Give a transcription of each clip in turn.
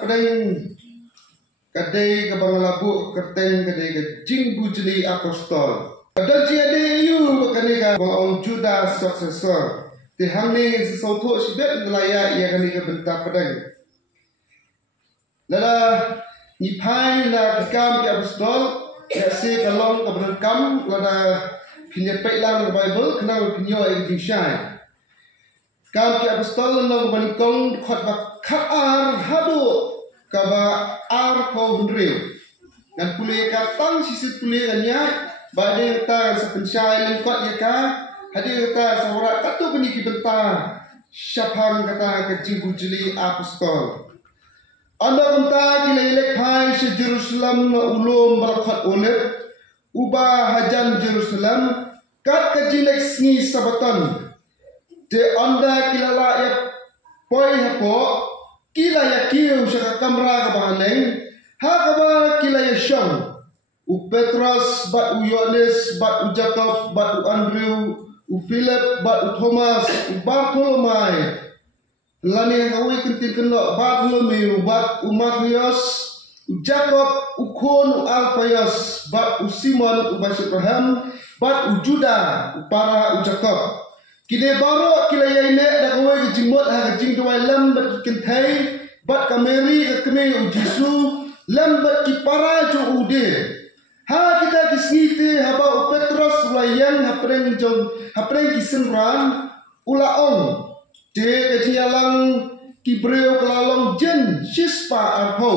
pedang kadai ke banglabu kerteng kadai ke jing bujli apostol. Dan tiada you bakani ka bang Judas successor. Ti hamning sesuatu sibet ngelaya ia kani ke bentak pedang. Lala nipai la kikam ke apostol ya se kalong ke berkam lada pinjepek lang Bible kenal pinyo ai disyai. Kam ke apostol nang banikong khot bak khaar hadu kaba ar ko hundriu. Dan kuliah katang sisi kuliah nya badai ta sepensyai lengkot ya ka hadir ta sawara katu beni kibenta syapang kata ke jibujli apostol. Anda benta kilelek hai se Jerusalem na ulum barakat oleh ubah hajan Jerusalem kat kajilek sngi sabatan de anda kilala ya poi hapo kila ya kiu sa kamera ka bahaneng ha ka ba kila ya syang u Petrus bat u Yohanes bat u Jacob bat u Andrew u Philip bat u Thomas u Bartolomai lani hawi kentin kena Bartolomeu bat u Matthias u Jacob u Kon u Alphaeus bat u Simon u Abraham bat u Juda u para u Jacob kini baru kila yaine dak hawi jimot ha jing dua lam bat kentai bat kameri ke kene u Jesu lam bat ki para ju ude. Ha kita kisngite haba Petrus ulayan hapreng jong hapreng kisenran ulaong de kejialang kibreu kelalong jen sispa arho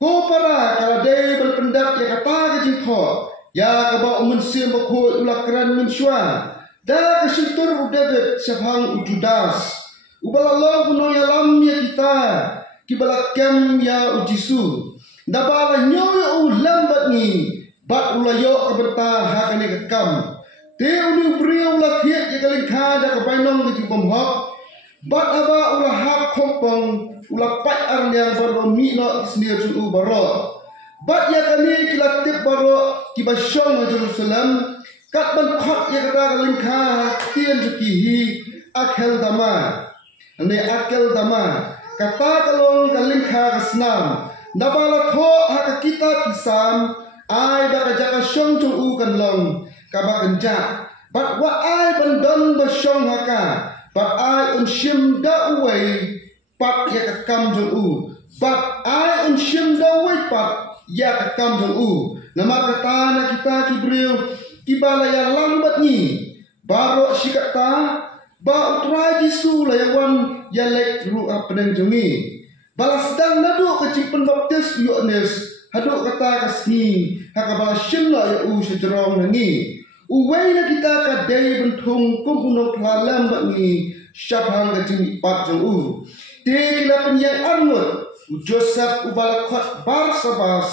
ko para kala dei berpendak ya kata kejingkho ya kaba umensim bakho ulakran mensua da kesutur David sabhang Judas ubalalong kuno yalam ya kita kibalakam ya ujisu dabala nyoyo lambat ni bat ulayo keberta hakane kekam te ulu brio la thiet ye kalin khada ka bainong ke bomhok bat aba ula hak khompong ula pat arnyang baro mi no ismir ju baro bat ya kani kilatip baro kibasyong Jerusalem kat ban khot ye kata kalin kha tien jukihi akhel dama ne akel dama kata kalong kalin kha kasnam nabala tho hak kita kisan ai da jaka syong chung u kan long kaba kenja bat wa ai ban don ba syong haka bat ai shim da uwei pat ya ka kam chung u bat ai shim da uwei pat ya ka kam chung u nama kata na kita kibreu kibala ya lambat ni baro sikata ba utrai Jesu layawan ya lek ru apneng jungi balas dan nadu kecil penbaptis Yohanes haduk kata kasni hakabala shimla ya u sejerong nangi uwei na kita kadai bentung kumpunok lalam bakni syabhang kecil pat jong u te kila penyang arnut u Joseph ubala khot Barsabas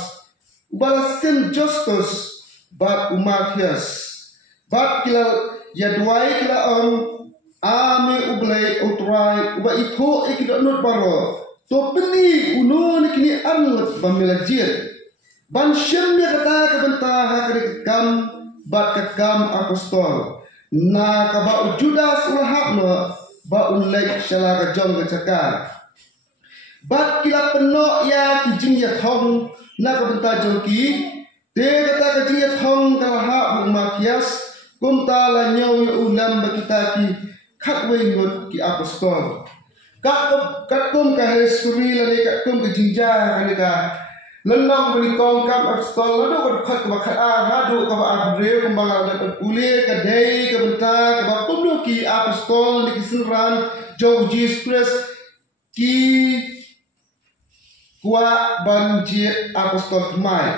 ubala Saint Justus bat u Matthias bat kila ya duai kila ame ublai utrai uba itho ikidok nut baro to peni uno ni kini arnut bamelajir ban syemnya kata kebenta hakri kam bat kekam apostol na kaba Judas ulahapno ba ulek syala kajong kecaka bat kila penok ya kijing ya thong na kebenta jongki te kata kijing ya thong kalahap Matthias kumta la nyaw ulam bakita ki khatwe ngut ki apostol kum ka history la ni kum ke jinja ani ka lendang bani kong kam apostol la do khat ka khat a hadu ka Andre kumbang ala ka ule ka dei ka benta ka kum do ki apostol ni kisenran jo Jesus Christ ki kuat banji apostol mai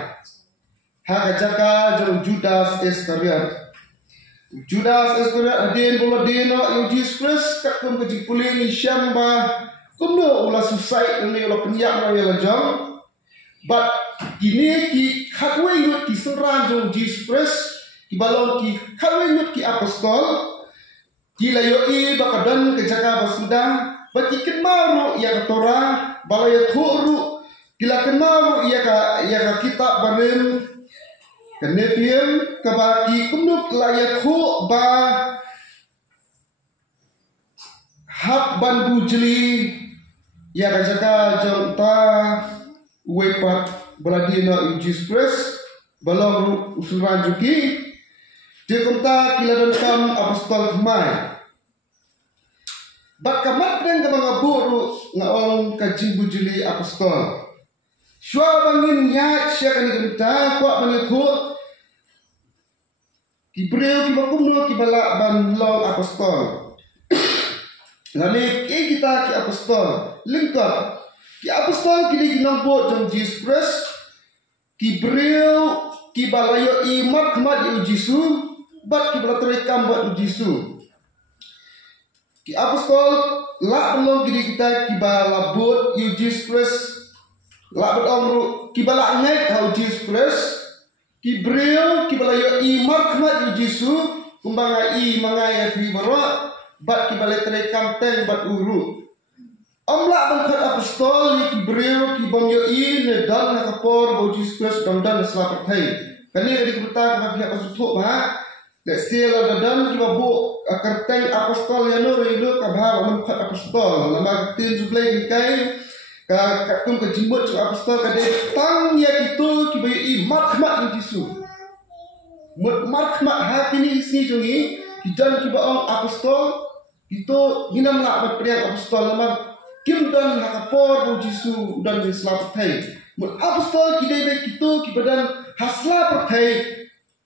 ha ka jaka jo Judas Iscariot adin bolo dino Jesus Christ kat kum ke jipuli ni syamba kumno ula susai ni ula penyak na ya jong but ini ki khatwe yut ki seran jong Jesus Christ ki balon ki khatwe yut ki apostol ki layo i bakadan ke jaka basuda but ki kemaru ya Torah balaya thuru kila kemaru ya ka kitab banem Kenepium kebaki kumnuk layak hu ba hak ban bujli ya kajaka jonta uwepat baladina Jesus Christ balong usulan juki dia konta kiladan kam apostol kemai bak kamat dan mga buru ngaong kajing bujuli apostol syua bangin nyat siya kaniganta kwa manikut kibreo kibakumno kibala banlong apostol lani kita ki apostol lingkap ki apostol kini ginambot jang Jesus Christ kibreo kibalayo imat kmat yu Jisu bat kibala terekam bat Jisu ki apostol la belum kini kita kibala bot yu Jesus Christ la bet omru kibala ngai kau Jesus Christ kibreo kibalayo imat kmat yu Jisu kumbanga i mangai fi barwa bat kibala terekam teng bat uru Amla bangkat apostol ki kibreo ki bangyo i ne dan na kapor bo Jesus Christ dan selamat hai. Kani di kita ka pihak pasutuk ba. Le sila dan ki babu kerteng apostol ya no rido ka ba bangkat apostol. Lama tin jublai ki kai ka kum ka jimbut apostol ka de tang ya kitu ki bayo i markmat Yesus. Markmat ha kini isi jongi ki dan ki baong apostol itu hinam la berpriang apostol lama kim dan hakapor bu Jisu dan selamat hai. Mun apostol kidai kitu kibadan hasla perthai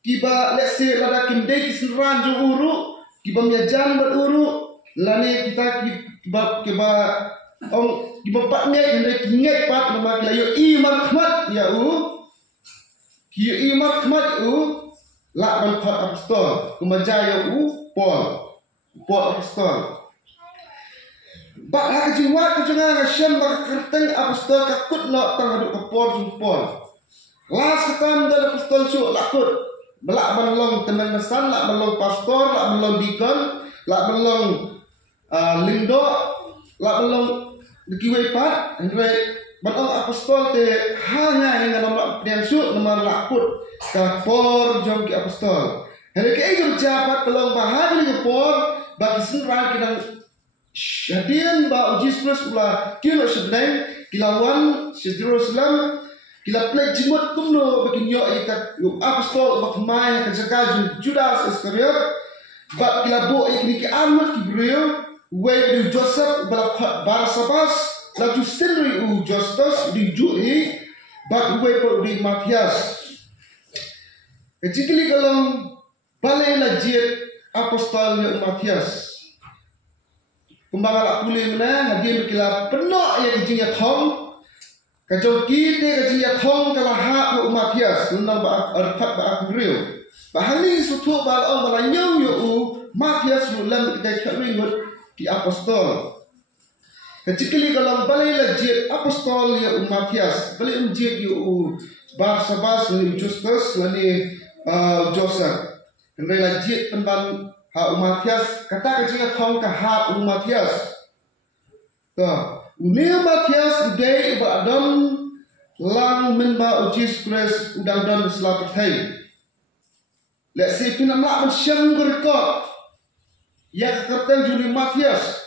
kiba lese lada kim dei kisran ju uru kiba miajan beruru lani kita kiba ong kiba patnya hendai kinget pat nama kilayo i markmat ya u ki i markmat u la ban pat apostol kumajaya u Paul apostol bak hak jiwat kejengan Hashem bak kerteng apostol kakut nak tang aduk kapor jumpol. Las ketam dan apostol cu lakut. Belak menelong teman mesan, lak menelong pastor, lak menelong deacon, lak menelong lindo, lak menelong dikiwai pat. Andre menelong apostol te hanya hingga nomor priang cu nomor lakut kapor jom ki apostol. Hari ke ijur jabat kelong bahagi kapor bagi senran kita Hadian ba Jesus Christ ula kilo sedang kilawan si Jerusalem kila plek jimut kumno bakin yo ikat apostol bak mai ka jakaju Judas Iskariot bak kila bo ikni ki Ahmad kibreo we Joseph bak Barsabas la Justinri u Justus di Jui bak we po di Matias kecikli kalong balai la jiet apostol yo Matias kumbang alak pulih mana hadiah berkila penuh ya kejinya thong kacau kita kejinya thong kalah hak Matias nang ba arfat ba akriu bahani sutu ba on balanyau yo Matias lulam kita keringut di apostol kecikli kalau balai lajit apostol ya Matias balai unjit yo Barsabas ni Justus ni Joseph kendai lajit penban ha Matias kata kecil thong ka ha Matias ta uni Matias udai ba adam lang min ba Jesus Christ udang dan selamat hai let's see pinam la man syam gorko ya kerten juli Matias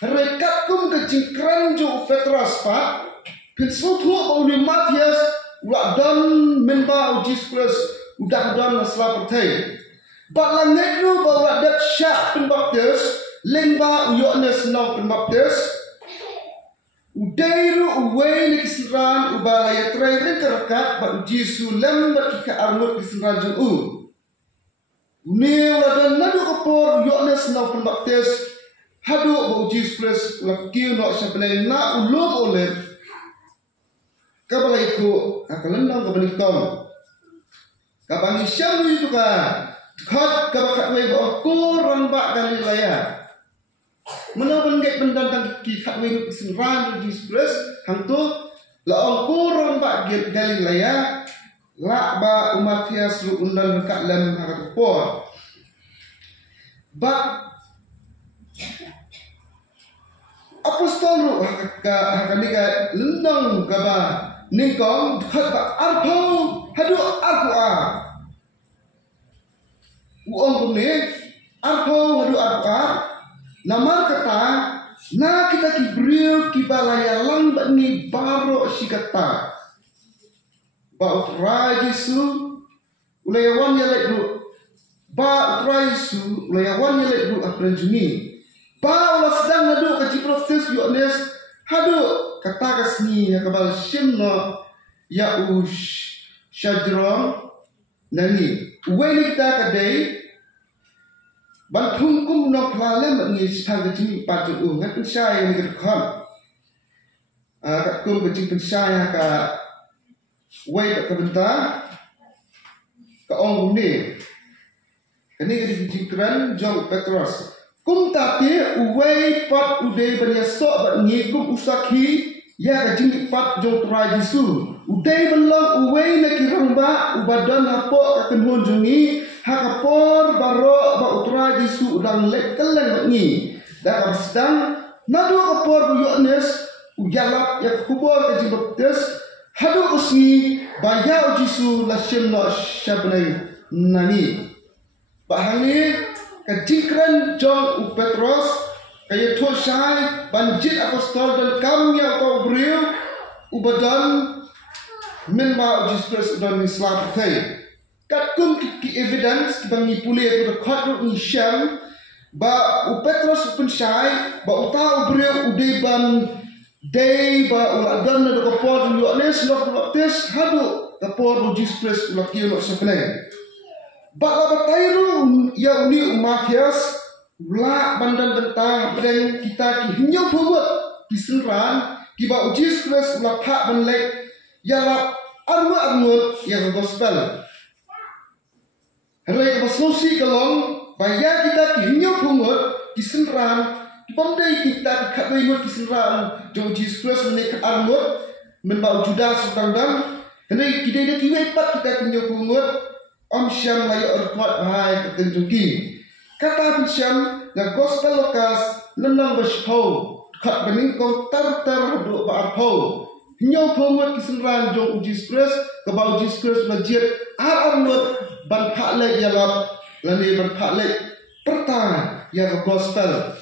rekat kum ke jingkran ju Petrus pa pin sutu ba uni Matias udang min ba Jesus Christ udang dan selamat hai But la negro bawa dat syak penbaptis lengba Yohanes nong penbaptis udairu uwei ni kisran ubalaya trai rekat ba Jisu lembat ka armut kisran ju ne wadan nadu kapor Yohanes nong penbaptis hadu ba Jesus Christ lakiu no syapne na ulum oleh kabala itu akalendang kabanikom kabangi syamu itu ka Khat kabakat wei ba kurang ba Galilea. Menawan gek pendantang ki khat wei senran di Jesus hang tu la kurang ba Galilea la ba Matias lu undan dekat lem hakat por. Ba apostol lu hakaniga lendang gaba ningkong khat ba arpo hadu arpo uang kumne arpo hadu arpa namar kata na kita kibril kibalaya lang ni baro sikata ba utrai Yesu ulayawan ya lek du ba utrai Yesu ulayawan ya lek du aprenjuni ba ulah sedang nadu kaji proses yones hadu kata kasni ya kabal shimno ya shadron nani weni kita kadai bantung kum no plalem ni stang kaji paju ngat pensai ni kerkham kat kum kaji pensai ka wei tak kebentar ka ong ni kini kaji kran jong Petros kum tapi uwei pat udai banyasok bat ngikum usaki ya kaji pat jong turai Yesu udai belong uwei na kirang ba ubadan hapo kakenhun jungi hakapor barok ba uturai Yesu udang lek keleng bat ni dak sedang nadu kapor buyoknes ujalap ya kubor kaji baptis hadu usni bayau Yesu lasim no syabnai nani bahani kajikran jong Petros kaya thosai banjit apostol dan kami atau beliau ubadan memba Jesus dan Islam thai katkum ki evidence bangi puli aku khot ni syam ba Petros pensai ba utau beliau udeban day ba uladan na kapor Yohanes lo baptis hadu kapor Jesus ulaki lo sebenarnya ba batairu ya uni umakias la bandan bentang beren kita ki hinyo phumut ki senran ki ba Jesus ulakha banlek ya la arwa arnut ya gospel hari baslosi kalong ba ya kita ki hinyo phumut ki senran Pemdai kita dikhabai mut kisenran jong Jesus menik armut menbau Judas tangdang henai kidai dak kiwai pat kita kinyo pungut om syam layo orpot bahai ketenjuki kata syam na gospel lokas lenang bashho khat bening ko tar do ba arpo hinyo pungut kisenran jong Jesus kebau Jesus majid armut ban phaklek yalap lani ban phaklek pertang ya gospel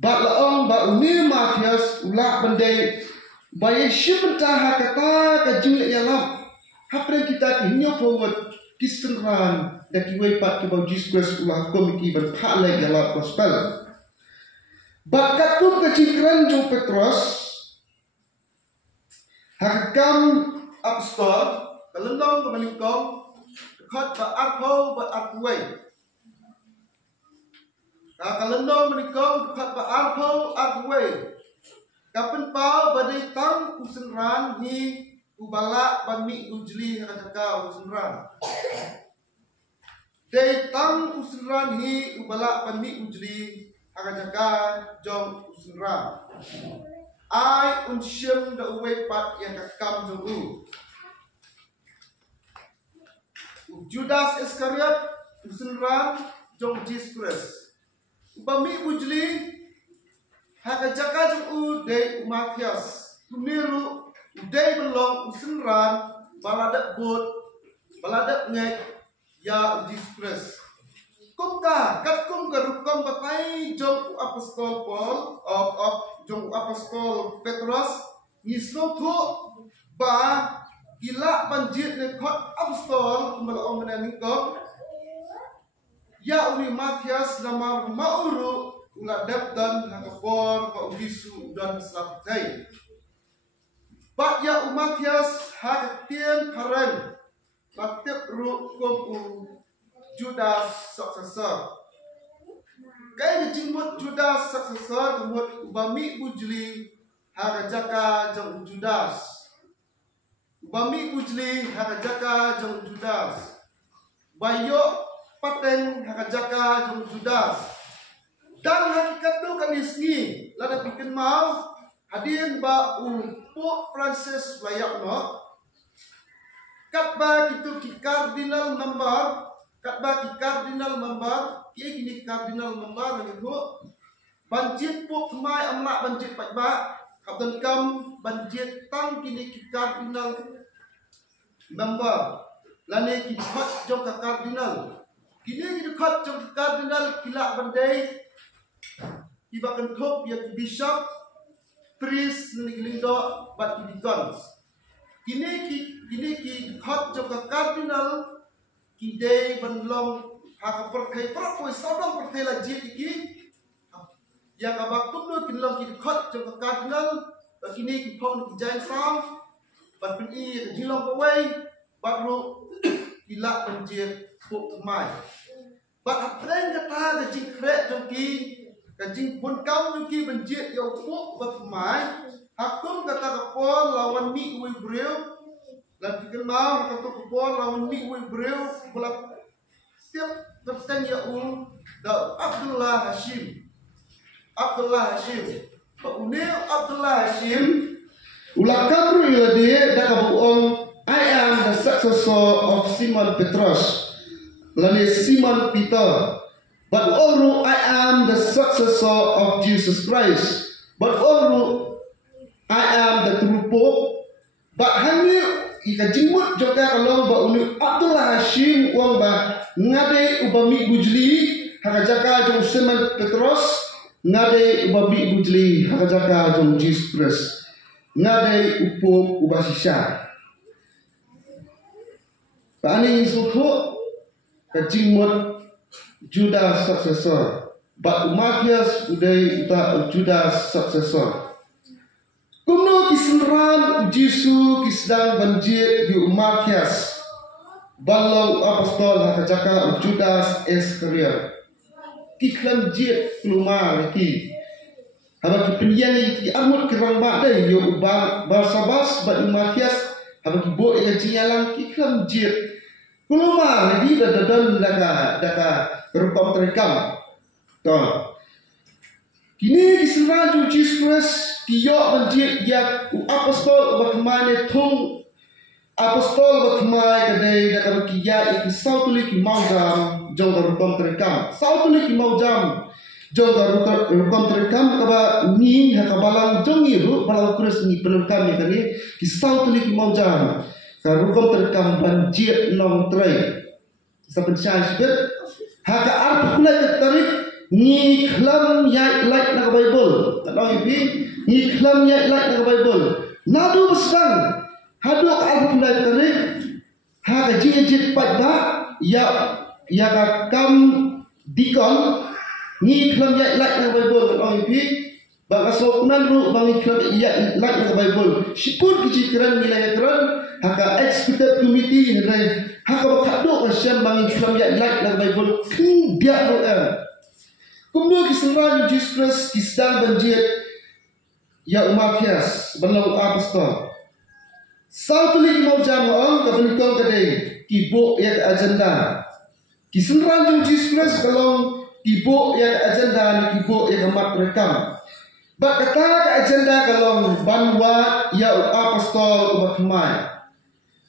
Bat laong ba uni mafias ulak bandai bayi syibentah kata kajulek yalam hapren kita kinyo pomot kisenran dan kiwai pat kibau Jesus ulah komiki ban phalek yalam gospel bat katum kajikran jo Petros hakam apostol kalendong kemalingkong khot ba arpo ba arpuai kalendong menikong dekat ba arpo arway kapen pau badai tang kusenran hi ubala banmi ujli hakaka kusenran dai tang kusenran hi ubala banmi ujli hakaka jong kusenran ai unsyem da uwei pat yang kakam jogu Judas Iskariot kusenran jong Jesus Bami ujli hakajaka jung de Matias tumiru udai belong usenran baladak bot baladak ngek ya Jesus kumka katkum garukom batai jong apostol Paul of jong apostol Petros ngisno thu ba gila banjit ne khot apostol kumalaong menaningkong ya uni Matias nama mauru ulat dapdan nakapor ba udisu dan slapai bat ya Matias haktian parang batip ru kom Judas successor kai jimut Judas successor kumut ubami ujli harajaka jong Judas ubami ujli harajaka jong Judas bayo pateng hakajaka jong Judas dan hakikat tu kan isni lada bikin mau hadin ba Pope Francis layak no kat ba kitu ki cardinal member kat ba ki cardinal member ki kini cardinal member ngi bu banjit Pope mai amak banjit pat ba kapten kam banjit tang kini ki cardinal member lane ki hot jong ka cardinal kini kita kat jom kardinal kilak bandai iba kentup ya bishop priest ngiling do bat kidikons kini ki khot cho ka cardinal ki day ban long ha ka perthai pro ko saudang perthai la ji ki ya ka bak tum no kin long ki khot cho ka cardinal kini ki phong ki jai sam ban pin i ji long ko wei bak ru ki la ban ji puk mai bak apreng ka ta ka ji kre trong ki ka ji pun kam trong ki ban ji yo puk bak mai hakum kata kapol lawan ni ui breu lan fikir mau kata kapol lawan ni ui breu belak setiap terteng ya da Abdullah Hashim Pak Unil Abdullah Hashim ulah kabru ya dia da kabuong I am the successor of Simon Petrus lani Simon Peter but all I am the successor of Jesus Christ but all I am the true Pope. But hanya ika jimut juga kalau ba unu Abdullah Hashim uang ba ngade ubami bujli hakajaka jong Simon Petrus ngade ubami bujli hakajaka jong Jesus Christ ngade upo ubasisha. Ba ani sutu ka jimut Judas successor. Ba Matius udai uta Judas successor. Kuno kisenran Jisu kisdang banjir di Matius balong apostol hakajaka Judas Iscariot kiklam jit kelumar ki haba ki penyani ki amut kirang ba dai yo Barsabas ba Matius haba ki bo ya jinyalang kiklam jit kelumar di dadan daka rupam terekam to kini kisenran Jesus Kiyo banjir ya apostol bakmane thung apostol bakmai kadai da kar kiya iki sautuli ki maujam jong da rupam terekam sautuli ki maujam jong da rupam terekam kaba ni hakabalang jongi ru balang kurus ni penukam ni kani ki sautuli ki maujam ka rupam terekam banjir nong trai saben syai sibet haka arp kulai tarik ni khlam ya like na Bible tadong ipi ni khlam ya like na Bible nadu besang haduk al-fulai tarik ha ka jit pada ya ka kam dikon ni khlam ya like na Bible tadong ipi ba kasokunan ru bang khlam ya like na Bible sipur ki kran nilai kran ha ka expected committee ne ha ka bakaduk asyam bang khlam ya like na Bible dia ru Kumno kisenran Jesus Christ kisdang banjir ya Matius balong apostol. Sautuli mau jamong kabenikong kadai kibo ya agenda. Kisenran Jesus Christ kalong kibo ya agenda ni kibo ya mat rekam. Bak kata ka agenda kalong banwa ya apostol umakmai.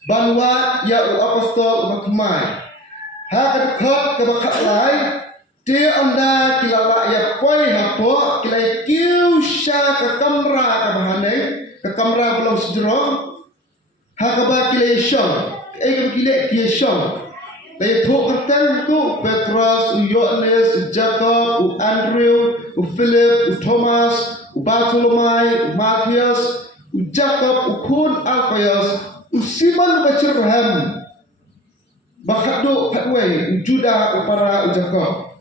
Banwa ya apostol umakmai. Ha kat kabakat lai dia anda kilala ya poi hapo kilai kiu sha ke kamera ke bahane ke kamera belum sejero hakaba kilai shon kilai shon lai thok kertan tu Petrus Yohanes Jacob Andrew Philip Thomas Bartholomew Matthias Jacob Kun Alphaeus Simon Bacirham bakado patway Judah para Jacob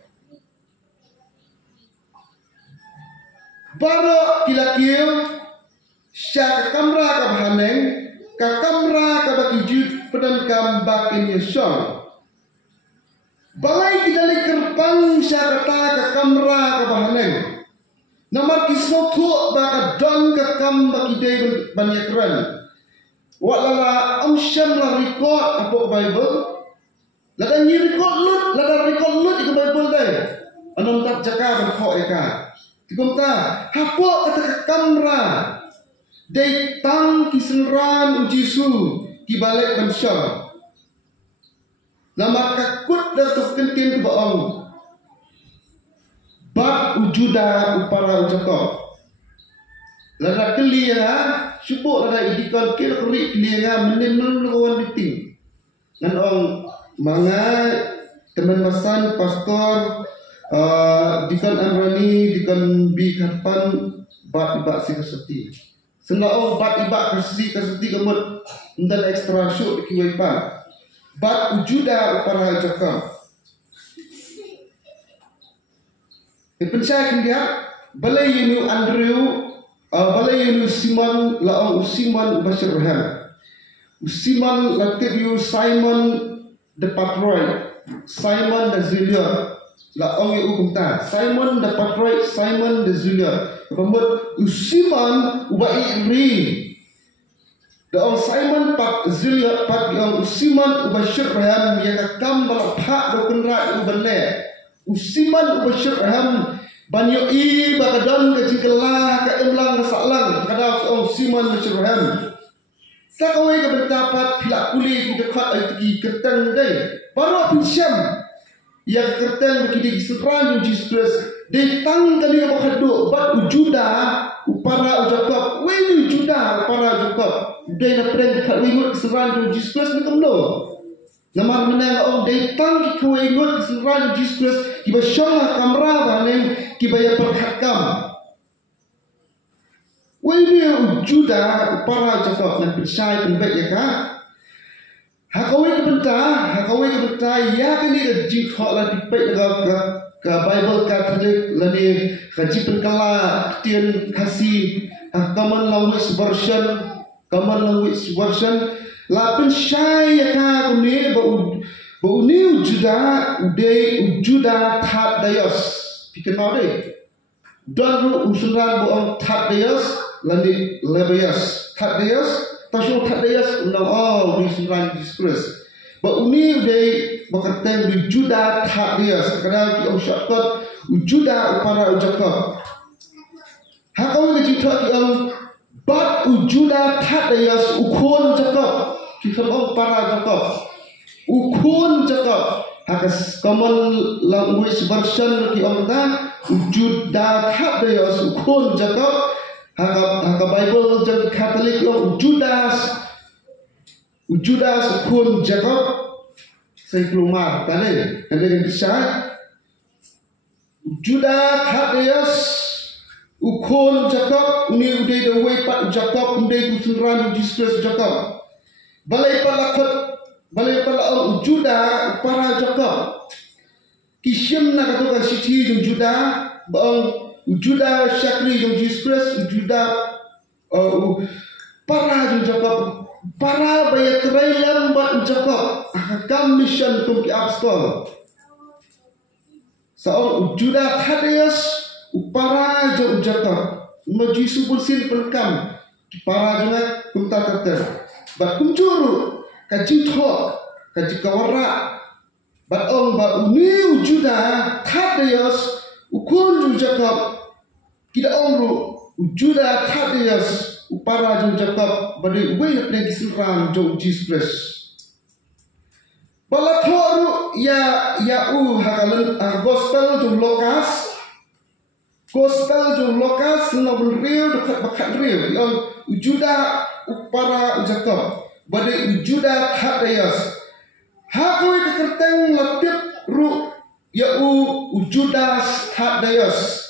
baru kilakil sya kamera ka bahaneng ka kamera ka baki jud pedan kam bakin yeson balai kidali kerpang sya kata ka kamera ka bahaneng namar kisno thu ba ka dong ka kam baki day banyakran walala amsyam la record apo Bible lada ni record lut iku Bible day anom tak jaka ban kho eka Tikumta, hapo kata kamera day tang kisenran ujisu kibalik bansyam nama kakut dan tukentin kebaong bab ujuda upara ujakob lada keliha syubuk lada idikon kira kerik keliha menin meluluan diting ngan ong mga teman masan pastor Dikon Amrani, Dikon B. Karpan, Bak Singoseti. Senang bat ibak kasih kemud dan ekstra syuk kiwaipan. Bat ujuda para jakam. Pencak dia balai yunu Andrew, balai yunu Simon laong Simon Basirham. Simon Latifu Simon de Patroy, Simon de Zulier, laong yu kumta. Simon de Patroy, Simon de Zulier. Kemudian Simon ubai ri. Dalam Simon Pat Zulier Pat yang Simon Basirham yang kam balapha dokenra ubale. Simon Basirham banyu i bakadon ke jikelah ke emlang salang kadang Simon Basirham. Sakawai ke berdapat pilak kuli ke dekat ayat kertang day. Baru pinjam yang kertang begini diserang Yesus datang kali yang berkaduk bat ujuda upara ujakap wenu ujuda upara ujakap day na pren dekat wenu diserang Yesus ni kamlo. Namar menang orang datang ke wenu diserang Yesus kiba syAllah kamera bahanem kiba ya perkakam. Wenu ujuda upara ujakap dan percaya pembek ya kah? Hakawai ke bentah ya kini ke jikho la dipek ke Bible Catholic lani kaji penkala tian kasih common language version la pensyai ya ka kuni ba uni ujuda tat dayos pikenau deh dan usulan boong tat dayos lani lebayas tat dayos tasyo tat dayos undang usulan Yesus ba uni uday berkata ujuda tat dayos kadang ki syakot ujuda upara ujakap hakau ke cita yang bat ujuda tat dayos ukun jakap kita para jakap ukun jakap hakas common language version ki omta ujuda tat dayos ukun jakap haka Bible jang Katolik yang ujudas ukun jakap saya kelumar tadi yang bisa ujuda tat dayos ukun jakap uni uday dawai pat jakap uday kusuran Yesus jakap balai pala ujuda para jakap kisyam na katukan siti jung juda baong ujuda syakri jung Yesus ujuda para jung jakap para bayat railam bat jakap akam mission tum ki apostol saong ujuda tat dayos upara jung jakap maju subul sin perkam para jung kumta terter bat kunjuru kaji thok kaji kawara bat uni ujuda tat dayos ukun jung jakap kita ujuda tat dayos upara jung jakap badi ubai na plen diserang jung Yesus bala thoru ya hakalan gospel jung Lukas nobel riu dekat bakat riu yang ujuda upara jakap badi ujuda tat dayos hakui kekerteng latip ru ya ujudas tat dayos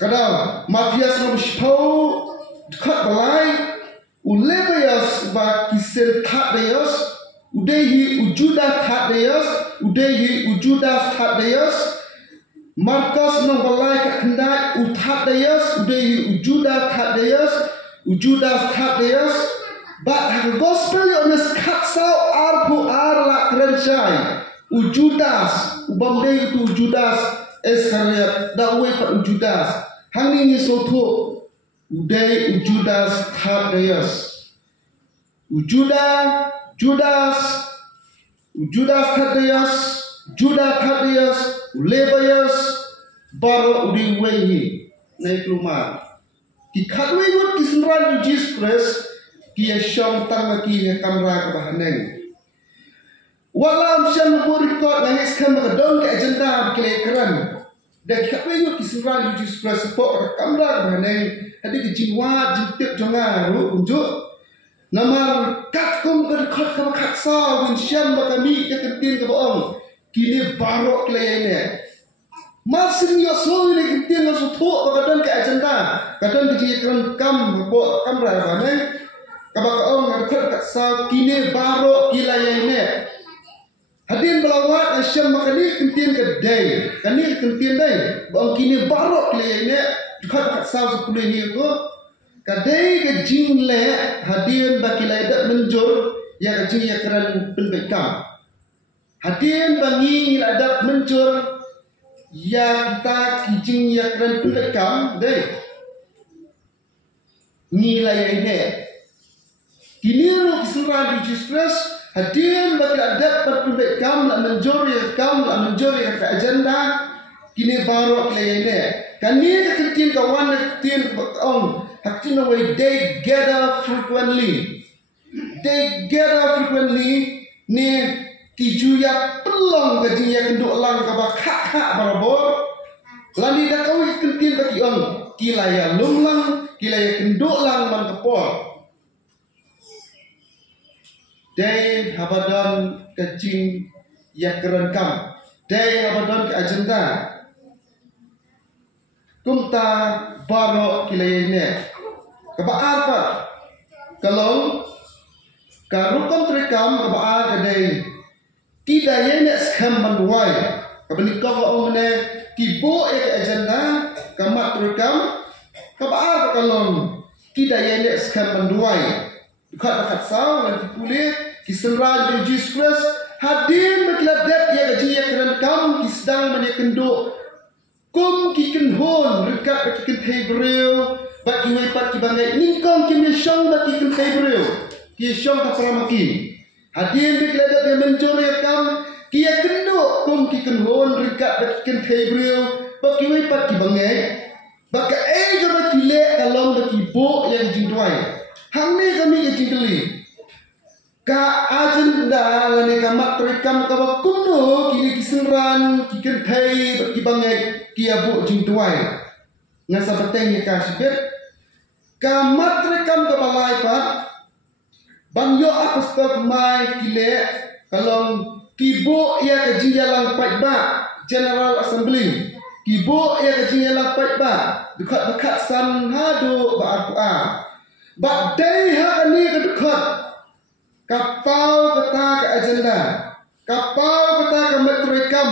kadang Matias nobel dekat balai ulebayas ba kisel tat dayos udehi ujuda tat dayos Markus nang balai kat kendai utat dayos udehi ujuda tat dayos but the gospel on this kat sao arpu arla kerencai ujudas ubamde itu ujudas Iskariot dawe pat ujudas hangni ni soto uday ujudas tat dayos Judas tat dayos lebayas baru udiwehi naik rumah ki khatwe gut kisran Yesus ki syam tang ki kamera kebahaneng walam syam record nangis kan makadon ke agenda kelekeran dan khatwe gut kisran Yesus sepok kamera kebahaneng hadi kejiwa jitip jonga ru unjuk namar kakum berkot kama katsa win syam bakami ke ketin ke boong kini barok klayane Masin yo so ni kintin na su tho kadang ke agenda kadang ke jikran kam bo kam ra ba ne kabak ong ngat kat sa kini baro kilaya ne hadin belawat asyam makani kintin ke dai kani kintin dai bang kini baro kilaya ne kat kat sa su pulih ni ko kadai ke jing le hadin ba kilaya dak menjur ya ke jing ya kran penbekam hadin bangi adat menjur ya kita kijing ya keren pendekam deh nilai ini kini lu keseluruhan di Jesus hadir bagi adat pendekam nak menjori kam nak menjori ke agenda kini baru nilai ini kini ketin kawan ketin ong hakin away they gather frequently ni tiju ya pelong gaji ya kenduk lang kabak hak barabor lani dah kau kentin bagi ong kilaya lumlang kilaya kenduk lang man kepor day habadon kecing ya kerenkam day habadon ke agenda kumta baro kilaya ini kabak apa kalau karukom terekam kabak kadai tidak yang skam manduai kabani kau orang mana kibo agenda kamat terekam kabah kalon tidak yang skam manduai dekat saw dan dipulih kisenran Jesus Christ hadir berkeladat ya gaji ya keren kam kisdang mana kenduk kum kiken hon dekat kiken Hebreu bagi mepat kibangai ningkong kimisong bagi kiken Hebreu kisong kaparamaki hadir berkeladat yang mencuri kam kia kenduk kum kiken hon dekat bagi kiken Hebreu bagi mepat kibangai bagi bagi lek kalong bagi bo yang jingduai hang ni kami yang jingdeli ka agenda lani kamat terekam kawa kuno kini kisenran kiken thai bagi bangai kia bo jingduai ngasa bateng ni kasibet kamat terekam kawa lai pat bangyo apostol mai kile kalong kibo ia kaji yalang pai ba General Assembly kibo ia kaji yalang pai ba dekat san hado ba Al-Quran ba dai ha ani ka dekat kapau kata ke agenda kapau kata ke metrekam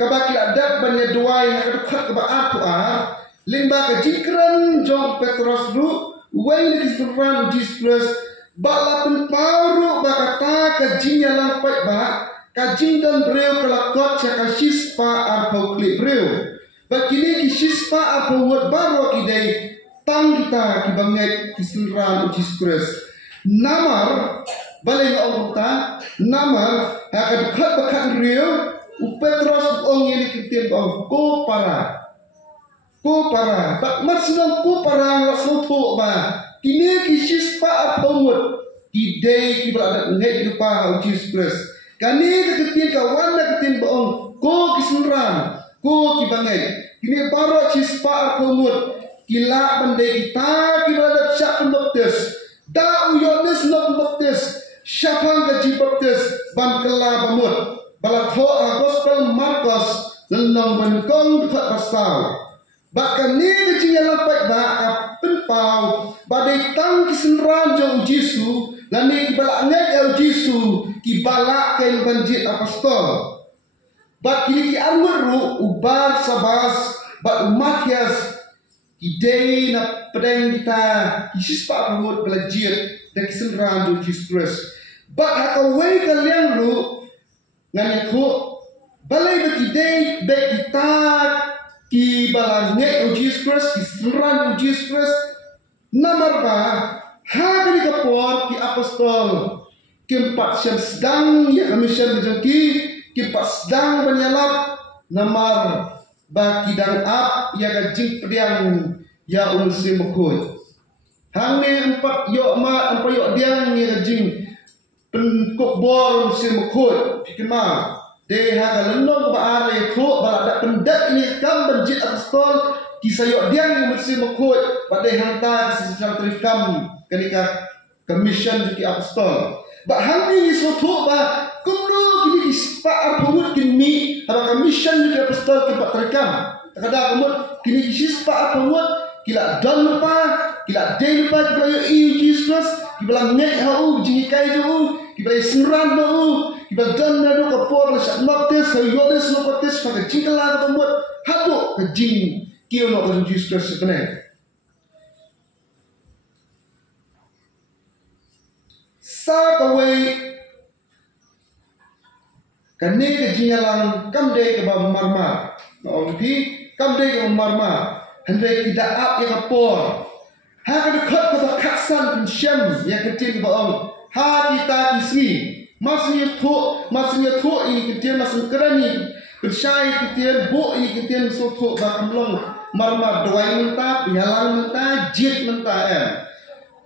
kabaki adat banyak duai ka dekat ke ba Al-Quran limba ka jikran jong Petrus ru wai ni kisran Jesus bala penparu bakata kajing yalang pai ba kajing dan breu kelakot caka sispa arpau kli breu bakini ki sispa arpau wot baru kidai tang kita kibangai kisenran Jesus namar balai ngauta namar akan dekat bakat breu upetros ong ini kitim ong ko para bak masnang ko para ngasoto ba kini kisis pa apawot kidai kibaladat ngai lupa Jesus kani keketin kawan na ketin baong ko kisenran ko kibangai kini baro kisis pa apawot kila bandai kita kibaladat syak pembaptis da uyonis na pembaptis syapang gaji baptis ban kela bamut balatho gospel Marcos lenong benkong dekat pasal bahkan ni kecil yang lampai ba penpau badai tang kisenran jauh Jisu lani kibalak net jauh Jisu kibalak kain banjit apostol bak kini ki armeru ubar sabas bak Matias idei na pedang kita kisis pak pamut belajar dan kisenran jauh Jesus bak hakawai kalian lu ngani ko balai bakidei baik kita ki balangnya Jesus Christ, ki seran Jesus Christ, nomor ba, hari kapor ki apostol, ki empat siam sedang ya kami siam berjangki, ki empat sedang menyalap, nomor ba kidang ap ya kajing pediang ya unsri mukul, hangi empat yok ma empat yok diang ya kajing penkuk bor unsri mukul, pikir ma. Deha kalendong ba are ko ba ada pendat ini kam berjit apostol kisayok diang yang mesti mekut pada hanta sesang terikam kenika commission di apostol Ba hang ni soto ba kumno kini kispa arpamut kini apa mission ni apostol ke patrekam. Kada kumut kini kispa arpamut kila don lupa kila day lupa kila Jesus kila ngai hau jingikai tu kila senran tu kila don na do kapor sa notes sa yodes no kotes pa jingla arpamut hado ke jing kio no ke Jesus sebenarnya. Sa kawai kane ke jingalang kamde ke ba marma om pi kamde ke marma hendai tidak ap ya kapor ha ka dekat ke baksan pun syam ya ketin ba om ha kita isi masnya tho ini ketin masang kerani bersyai ketin bo ini ketin so tho ba kamlong marma doi mentah yalang mentah jit mentah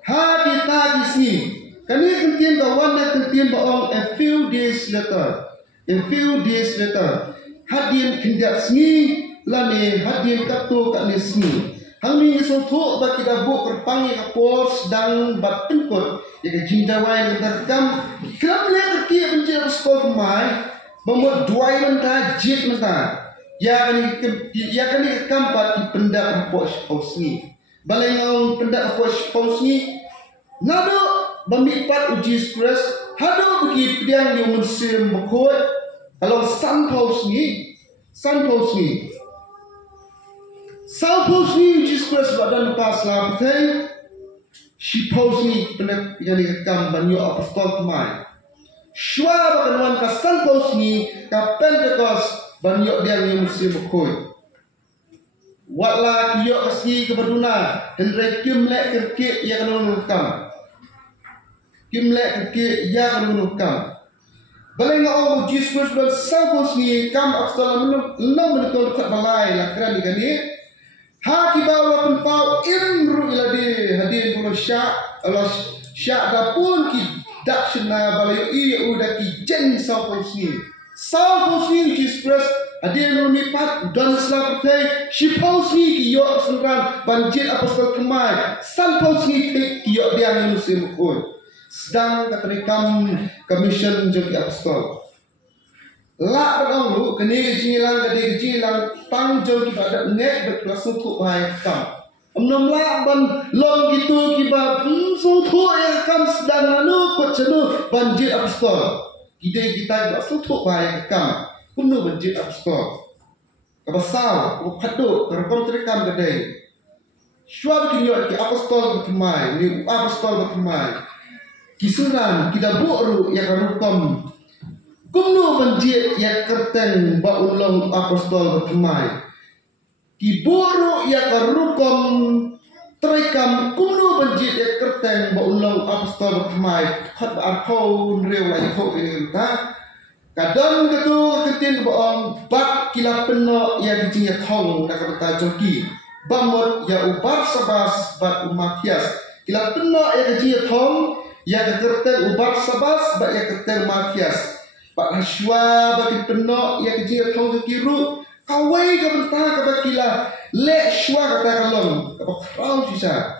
ha kita isi kani ketin kawan nak ketin ba om a few days later hadian kindak sni lani hadian kapto kat ni sni hangni so tho ba kita bu kerpangi kapor sedang bat tempot ya ke jindawai terkam kram le ke benci skol mai membuat duai mentah jit mentah ya kani kampat di pendak pos posni balai ngau pendak pos posni nado bamipat uji stress hado bagi pedang yang musim bekot kalau sampos ni uji stress badan pas lapai si pos ni pendak yang dikam banyo apostol kemai shua bakan ka sampos ni ka Pentecost banyo dia yang musim bekot watla kiyo kasi kebaduna hendrai kimlek kerkik yang nunukam kimlek ke ya menukam balai ngau Jesus dan sampos ni kam apostol menang betul dekat balai la kerana gani ha kibawa penpau imru ilade hadin bulu syak dapun ki daksna balai i udah ki jen sampos ni Jesus hadin memipat dan selapai sipos ni ki yo senran banjir apostol kemai sampos ni ki yo dia musim kul sedang keterikam commission jadi apostol. Lak berang lu kini kejilang tanggung kepada nek berkelas untuk bahaya kam. Omnom lak ban long gitu kiba sutu yang kam sedang lalu kot cenu banjir apostol. Kita sutu bahaya kam. Kuno banjir apostol. Kabasal, kabadu, kerekam terikam kedai. Syua bikin ki apostol berkemai, ni apostol berkemai. Kisuran kita buru ya karukom kumno banjir ya kerteng ba ulong apostol berkemai kiburu ya karukom terekam kumno banjir ya kerteng ba ulong apostol berkemai khat arkhau rewa ya kho ini ta kadang ketu ketin ba om bak kila peno ya dijinya thong nak kata joki bamot ya ubar sabas bat Matias kila peno ya dijinya thong ya kerten ubar sabas ba ya kerten Matias pak Hashwa bagi penok ya kerja thong kiru kawai ka bentah ka bakila le shwa kata kalong ka krau sisa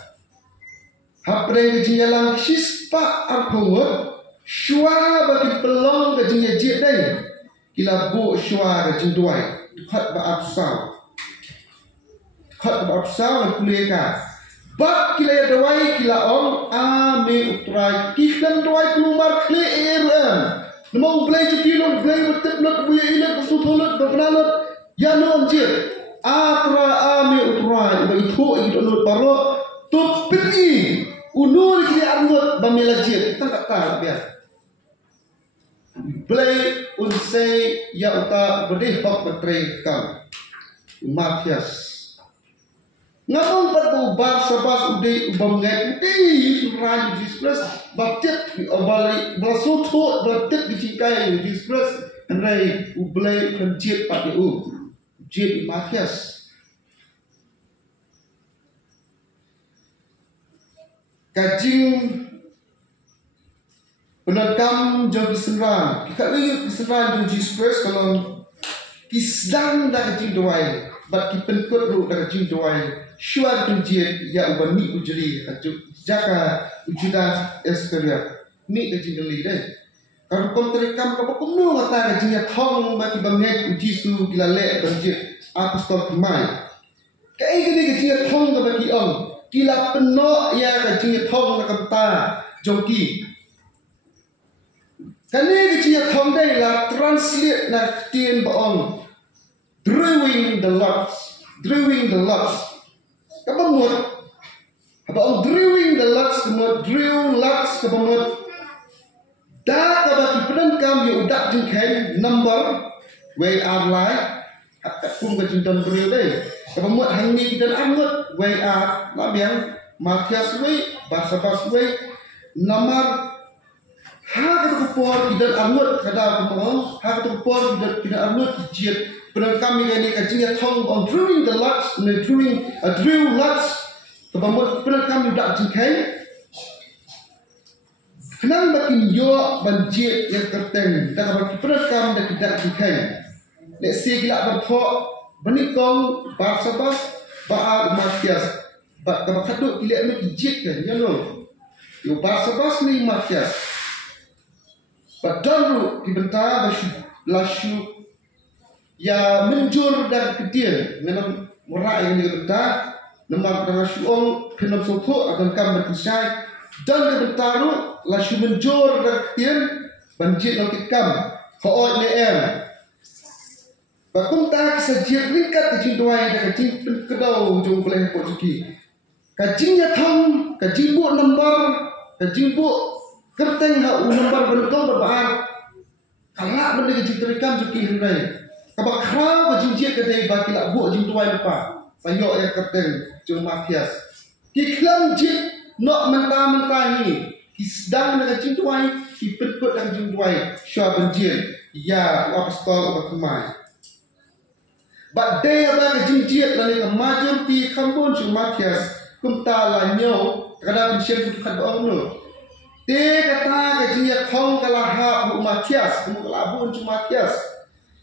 hapre kerja lang sispa arpungut shwa bagi pelong kerja je dai kila bu shwa kerja duai khat ba apsal kuliah bab kila ya dawai kila om ame utrai kisdan dawai kelumar clear namo blay chukilon blay beteplot buya ilat sutholot berkenalot ya non jir apra ame utrai ba itho idonot baro to pini unur kili arnot bamela jir tak biar blay unsay ya uta berdeh hok betreng kam Matias ngapong patubar sabas uday ubamngai uday surah Jesus baktit obali basuto baktit difikai Jesus andai ublai penjit patu jit Matias kajing penakam jogi senran kita lihat senran Jesus kalau kisdang dah kajing doai bat kipen kodru dah kajing doai syuar tunjit ya ubani ujri jaka ujuda Iskariot mi ka jingli deh. Kalau kontrekam ka pokokno ngata ka jingya thong ba ki bangnek Jisu kila le banjit apostol kemai. Kai gini ka jingya thong ka ba ki ong kila peno ya ka jingya thong na kata jongki. Kani ka jingya thong dai la translate na tien ba ong drawing the lots. Kabamut about drilling the lots, drill lots, kabamut. Da kabaki pedan kam you udak jengkeng number way are like. Kum ka jintan drill day. Kabamut hangi dan angut way are labiang Matias way, Barsabas way, number. Ha kata kupor idan angut kada kumong. Ha kata kupor idan angut jiat. Pedan kami ini kajinya thong on drilling the lots, drilling drill lots. Kabamut pernah kami dak jengkeng. Kenang bakin yo banjir yang kerteng. Dak baki pernah kami dak jengkeng. Let's say gila berpok benikong Barsabas ba Matias. Ba kabakaduk gila me kijit kan ya no. Yo Barsabas ni Matias. Ba dalu dibentar lasu ya menjur dak kedian memang murai yang dibentar. Nama dengan syuong kenam soto akan kam berkisai dan bertaruh lasu menjor dan ketian banjir nanti kam hoot leer. Bakum tak sajian ringkat kajing tuai dan kajing kedau jom boleh pojuki. Kajingnya thong, kajing bu nomor, kajing bu kerteng hau nomor berkong berbahar. Kalak benda kajing terikan juki hendai. Kabak kerau kajing jik kedai baki lak bu kajing tuai depan. Sayok yang kerteng jom Matias. Kiklam jik nok mentah-mentah ni. Kisdang dengan cintuai, kipetput dengan cintuai. Syah benjir. Ya apostol berkemai. But day abang jinjit lalu kemajur ti kampun jom Matias. Kumta lanyo kadang pensiun kutukan doang nu. Te kata kajinya kong kalaha bu Matias. Kamu kalabun jom Matias.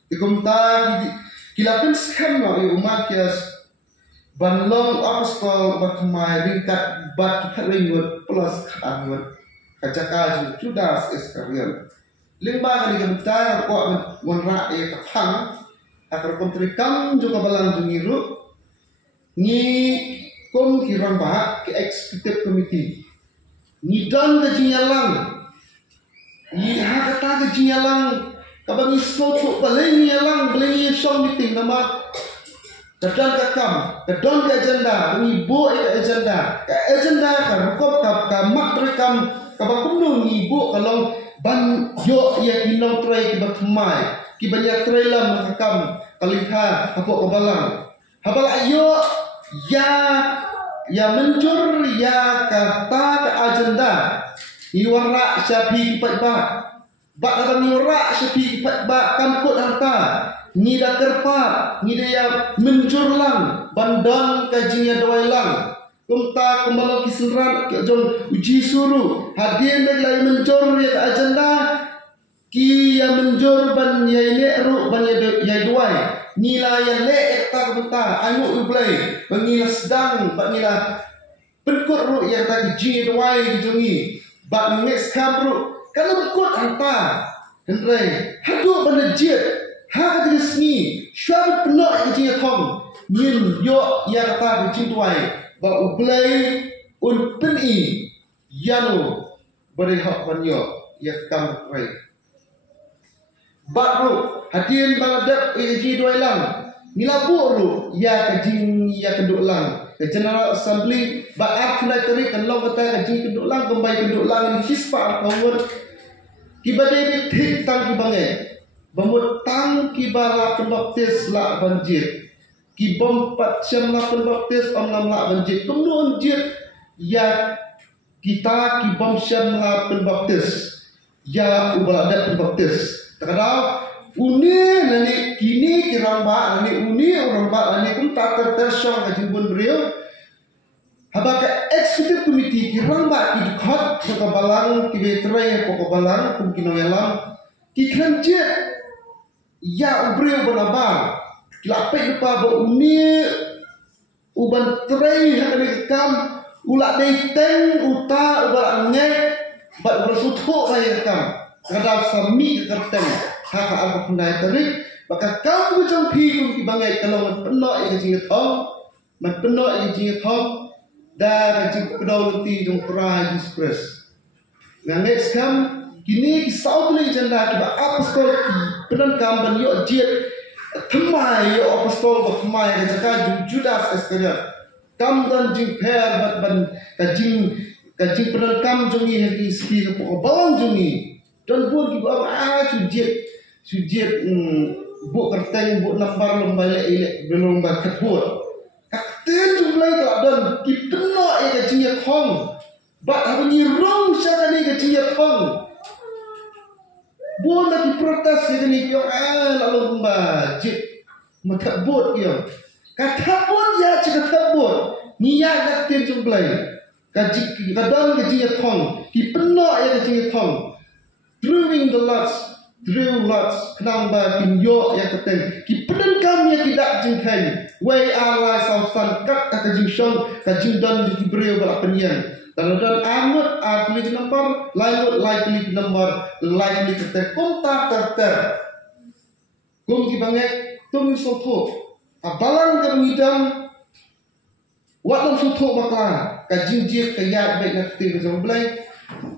Kumta kilapun skam no bu Matias. Banlong apostol berkemai ringkat bat ringwet plus anwet kajaka Judas Iskariot. Lingba kali kemudian kok menrak kapang akar kontrikam juga balang jungiru ni kom kirang bahak ke executive committee ni dan kejinyalang ni hakata kejinyalang kabang isotok baleng nyalang baleng song meeting nama kedon kakam, kedon ke agenda, ngibu ke agenda, kan rukop ka mak rekam ka bakumno ngibu kalong ban yo ya kinong tray ki bakmai, ki banyak tray lam makam kalingha kapok kabalang. Habal ayo ya mencur ya kata ke agenda. Iwara syafi kipat ba. Ba dalam iwara syafi kipat ba kamput harta. Ni dah terpat, ni dia mencurlang, bandang kajinya dawailang. Kumta kembali kisenran, jom uji suruh. Hadir lagi mencur ya agenda, ki yang mencur ban ya ini ru ban ya duai. Nila yang le ekta kumta, anu ublay, bangila sedang, bangila penkut ru yang tadi ji duai dijungi, bang next kamru. Kalau penkut hantar, hendrai, hadu banajir. Hak resmi, syarab penuh kecil thong, yin yo ya kata kecil tuai, bau belai unpeni, yano berihak banyo ya kam tuai. Baru hadian baladak kecil tuai lang, nilabu ru ya kecil ya keduk lang. The General Assembly baat kena teri kalau kata kecil keduk lang kembali keduk lang di hispa kawur, kibadai thik tang kibangai. Bamutang kibara pembaptis la banjir. Kibom patsyam la pembaptis om la banjir. Kemudian jir ya kita kibom syam la pembaptis. Ya ubaladat pembaptis. Terkadang uni nani kini kiramba nani uni uramba nani kum tak tersyong kajimbun beliau. Habaka executive committee kiramba kidukhat sokabalang kibetray pokobalang kum kinoyalang kikranjit. Ya ubriu benabar, kilapek lupa uni uban tray hakani kam ulak daiteng uta ubal angek bat bersutuk saya kam kadang sami kerten hak apa pandai tarik maka kau macam pi ki bangai kalau man penok yang jing thong man penok yang jing thong da jing kedau ti jong pra Jesus Christ next kam kini ki saudli janda ki ba apostol ki penan kam ban yo jiet thmai yo apostol ba thmai ka jaka Judas Iscariot kam dan jing per ban ka jing penan kam jongi haki ski ka po bawang jongi dan buat ki ba sujiet bu kerteng bu lambar lomba ile belum ba kebut kakten jumlai ka dan ki penok ka jing khong ba ha ni rong sya ni ka jing khong buat lagi protes ni yo lalu lomba jit makabut yo kakabut ya cik kakabut niat kakten jumlai ka jing ka dan ka jing khong ki penok ya ka jing khong through lots kenang ba kin yo ya keten ki peden kam ya tidak jingkai wei ala sausan kat ka jing shong ka jing dan di breu bala penyan dan amut a klik nomor like nomor like keten kontak ter kum ki bangai tum sopo a balang ka ngidam wat nom sopo bakla ka jing jik ka ya baik nak ti jong blai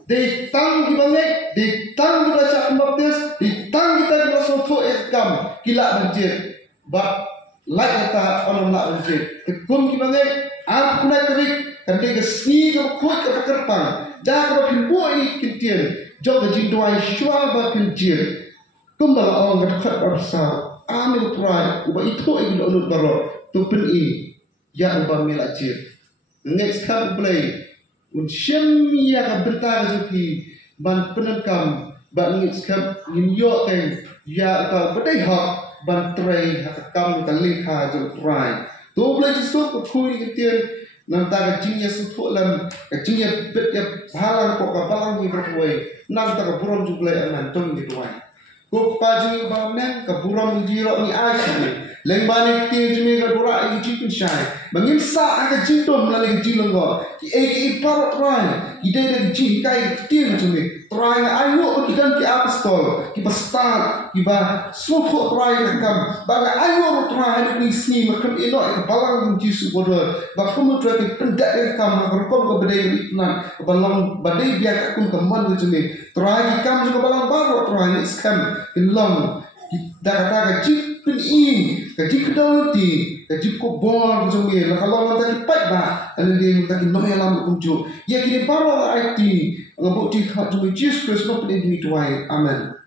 di tang ki bangai di tang kita cak baptis di tang kita kita sopo ekam kila berjir ba like kita orang nak berjir kekum ki bangai aku nak terik kan dia sni ke kuat ke kerpang jaga pimbo ini kitian jog jing doai shwa ba pinjir kumbala orang dekat bersama amil try uba itu ibu onut baro tu peni ya uba milajir next time play unsiem ya ka bertar juki ban penenkam ban ngitskam ngin yo teng ya ka bedai hak ban trai hak kam ka lekha jo trai to blai so ko khui kitien nam ta ka jingya su tho lam ka jingya bet ya halang ko ka balang ni berwei nam ta ka buron ju blai anan tong ni tuai ko pa ji ba nang ka buron ji ro ni ai leng bani ti jimi ka dura i ji kun shai bangin sa ka ji tom la leng ji longo ki e par trai ki de ji kai ti jimi trai ai wo ki dan ki apostol ki basta ki ba so tho trai ka kam ba ai wo trai ni sni ma kam ino ka balang ji su bodo ba kum trai ki pendak ka kam ka kom ko bedai nan balang badai biak ka kun ka man jimi trai ki kam ju balang baro trai ni skam long daga jik pin in ka jik dawti ka jik ko bor jome la kalau mata ki pat ba ane de mata ki noya lam ko jo ya ki paro IT ngabo ti kha jome Jesus Christ no pin mi tuai amen.